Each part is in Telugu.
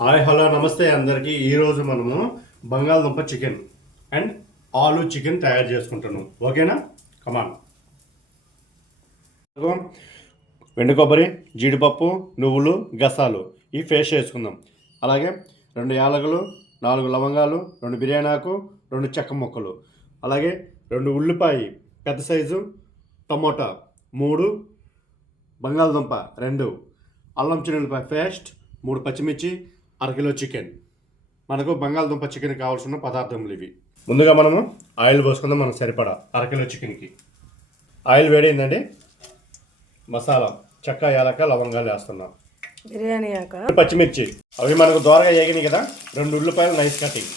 హాయ్ హలో నమస్తే అందరికీ. ఈరోజు మనము బంగాళదుంప చికెన్ అండ్ ఆలు చికెన్ తయారు చేసుకుంటున్నాం. ఓకేనా? కమాన్ వెండి కొబ్బరి జీడిపప్పు నువ్వులు గసాలు ఈ పేస్ట్ చేసుకుందాం. అలాగే రెండు యాలకులు నాలుగు లవంగాలు రెండు బిర్యానీ ఆకు రెండు చెక్క ముక్కలు. అలాగే రెండు ఉల్లిపాయ పెద్ద సైజు టమోటా మూడు బంగాళదుంప రెండు అల్లం చిన్నులపాయ పేస్ట్ మూడు పచ్చిమిర్చి అరకిలో చికెన్. మనకు బంగాళదుంప చికెన్ కావాల్సిన పదార్థములు ఇవి. ముందుగా మనము ఆయిల్ పోసుకుందాం మనకు సరిపడా అరకిలో చికెన్కి. ఆయిల్ వేడైందండి. మసాలా చెక్క యాలక లవంగాలు వేస్తున్నాం. బిర్యానీ ఆక పచ్చిమిర్చి. అవి మనకు దోరగా ఏగినాయి కదా రెండు ఉల్లిపాయలు నైస్ కటింగ్.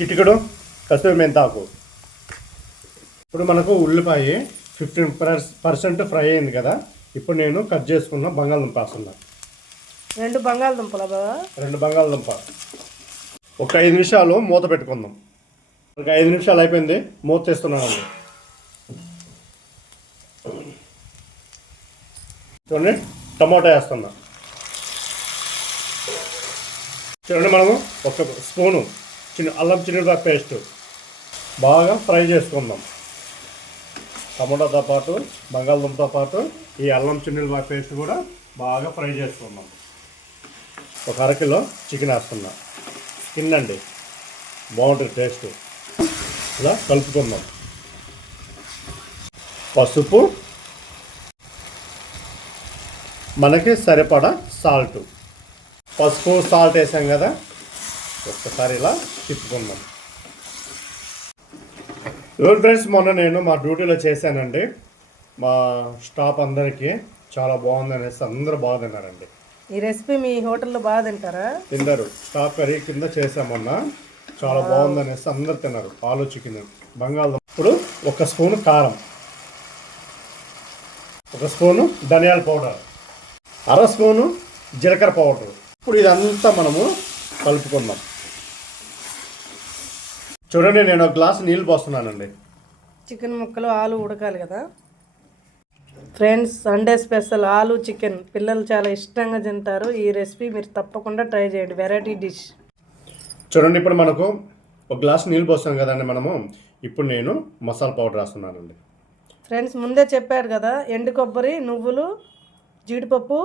చిటికడు కసూరి మెంతాకు. ఇప్పుడు మనకు ఉల్లిపాయ ఫిఫ్టీన్ పర్సెంట్ ఫ్రై అయింది కదా ఇప్పుడు నేను కట్ చేసుకున్న బంగాళదుంప వేస్తున్నా. రెండు బంగాళదుంపల రెండు బంగాళదుంప. ఒక ఐదు నిమిషాలు మూత పెట్టుకుందాం. ఒక ఐదు నిమిషాలు అయిపోయింది మూత తీస్తున్నానండి చూడండి టమాటా వేస్తున్నా. చూడండి మనము ఒక స్పూను చిన్న అల్లం చిన్నపాయ పేస్ట్. బాగా ఫ్రై చేసుకుందాం. టమాటాతో పాటు బంగాళదుంపతో పాటు ఈ అల్లం చిన్నపాయ పేస్ట్ కూడా బాగా ఫ్రై చేసుకుందాం ఒక అరకిలో చికెన్ వేస్తున్నా. స్కిన్ అండి. బాగుంటుంది టేస్ట్. ఇలా కలుపుకుందాం. పసుపు. మనకి సరిపడా సాల్ట్. పసుపు సాల్ట్ వేసాం కదా. ఒక్కసారి ఇలా తిప్పుకుందాం. ఎవరు ఫ్రెండ్స్ మొన్న నేను మా డ్యూటీలో చేశానండి. మా స్టాఫ్ అందరికీ చాలా బాగుంది అనేసి అందరూ బాగా తిన్నారండి. ఈ రెసిపీ మీ హోటల్లో బాగా తింటారా? తిన్నారు. స్టాఫ్ కర్రీ కింద చేసామన్న చాలా బాగుంది అనేసి అందరు తిన్నారు. ఆలు చికెన్ బంగాళదుంప. ఇప్పుడు ఒక స్పూన్ కారం. ఒక స్పూను ధనియాల పౌడర్. అర స్పూను జీలకర్ర పౌడర్. ఇప్పుడు ఇదంతా మనము కలుపుకుందాం. చూడండి నేను ఒక గ్లాస్ నీళ్ళు పోస్తున్నానండి. చికెన్ ముక్కలు ఆలు ఉడకాలి కదా. Friends Sunday special aloo chicken. పిల్లలు చాలా ఇష్టంగా తింటారు. ఈ రెసిపీ మీరు తప్పకుండా ట్రై చేయండి. Variety dish. చూడండి ఇప్పుడు మనకు ఒక గ్లాస్ నీళ్ళు పోస్తాం కదండి మనము. ఇప్పుడు నేను మసాలా పౌడర్ వేస్తున్నానండి ఫ్రెండ్స్ ముందే చెప్పారు కదా ఎండు కొబ్బరి నువ్వులు జీడిపప్పు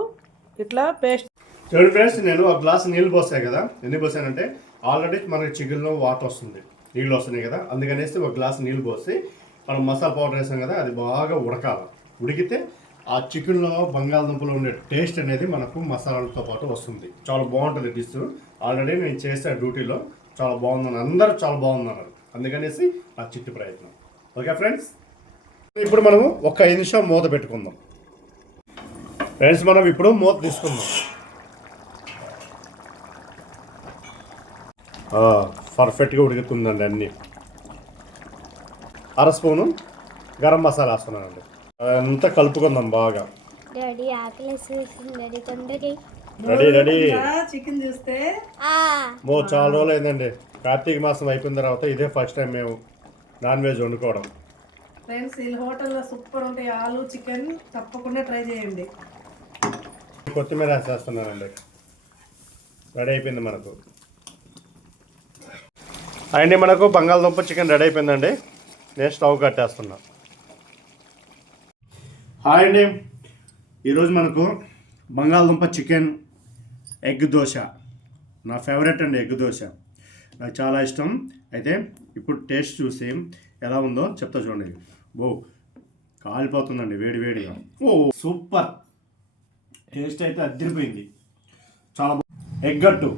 ఇట్లా పేస్ట్. చూడండి ఫ్రెండ్స్ నేను ఒక గ్లాస్ నీళ్ళు పోసాను కదా. ఎందుకు పోసానంటే ఆల్రెడీ మనకి చికెన్లో వాటర్ వస్తుంది. నీళ్ళు వస్తున్నాయి కదా అందుకనేసి ఒక గ్లాస్ నీళ్ళు పోసి మనం మసాలా పౌడర్ వేసాం కదా అది బాగా ఉడకాలి. ఉడికితే ఆ చికెన్లో బంగాళదుంపలో ఉండే టేస్ట్ అనేది మనకు మసాలాలతో పాటు వస్తుంది. చాలా బాగుంటుంది డిష్ ఆల్రెడీ నేను చేసే డ్యూటీలో చాలా బాగుందని అందరూ చాలా బాగుందన్నారు అందుకనేసి ఆ చిట్టు ప్రయత్నం. ఓకే ఫ్రెండ్స్ ఇప్పుడు మనము ఒక ఐదు నిమిషం మూత పెట్టుకుందాం. ఫ్రెండ్స్ మనం ఇప్పుడు మూత తీసుకుందాం. పర్ఫెక్ట్గా ఉడుకుతుందండి అన్నీ. అర స్పూను గరం మసాలా వేస్తున్నానండి. అంతా కలుపుకుందాం బాగా. డాడీ ఆకలి వేసేసింది డాడీ తొందరగా రెడీ రెడీ. చికెన్ చూస్తే? మో చాలా రోజులు అయిందండి. కార్తీక మాసం అయిపోయిన తర్వాత ఇదే ఫస్ట్ టైం మేము నాన్ వెజ్ వండుకోవడం. ఫ్రెండ్స్ ఈ హోటల్లో సూపర్ ఉంటాయి ఆలు చికెన్. తప్పకుండా ట్రై చేయండి. కొత్తిమీర వేసేస్తున్నానండి. రెడీ అయిపోయింది మనకు. అండి మనకు బంగాళదుంప చికెన్ రెడీ అయిపోయిందండి. నేను స్టవ్ కట్టేస్తున్నా. హాయ్ అండి. ఈరోజు మనకు బంగాళదుంప చికెన్ ఎగ్ దోశ. నా ఫేవరెట్ అండి ఎగ్ దోశ. నాకు చాలా ఇష్టం. అయితే ఇప్పుడు టేస్ట్ చూసి ఎలా ఉందో చెప్తా చూడండి. ఓ కాలిపోతుందండి వేడి వేడిగా. ఓ సూపర్. టేస్ట్ అయితే అద్దరిపోయింది. చాలా ఎగ్ అట్టు